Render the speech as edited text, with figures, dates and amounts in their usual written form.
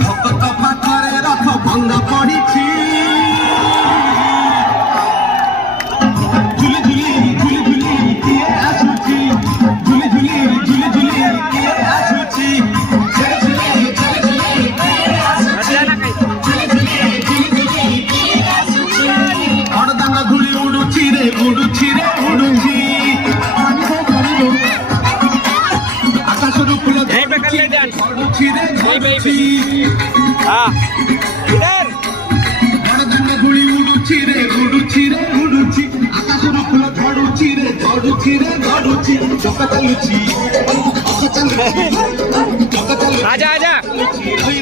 ভক্ত পাথরে রথ ভঙ্গা পড়িছি ঝুলি ঝুলি ঝুলি ঝুলি কিয়ে আসুছি ঝুলি ঝুলি ঝুলি ঝুলি কিয়ে আসুছি অর্ধাঙ্গ ধুলি উড়ুছি রে উড়ুছি রে উড়ুছি আকাশের উপরে উড়ুছি রে উড়ুছি অর্ধাঙ্গ ধুলি উড়ুছি রে উড়ুছি রে উড়ুছি আকাশের উপরে ঝড়ুছি রে ঝড়ুছি রে ঝড়ুছি চকা চালুছি চকা চালুছি চকা চালুছি आजा आजा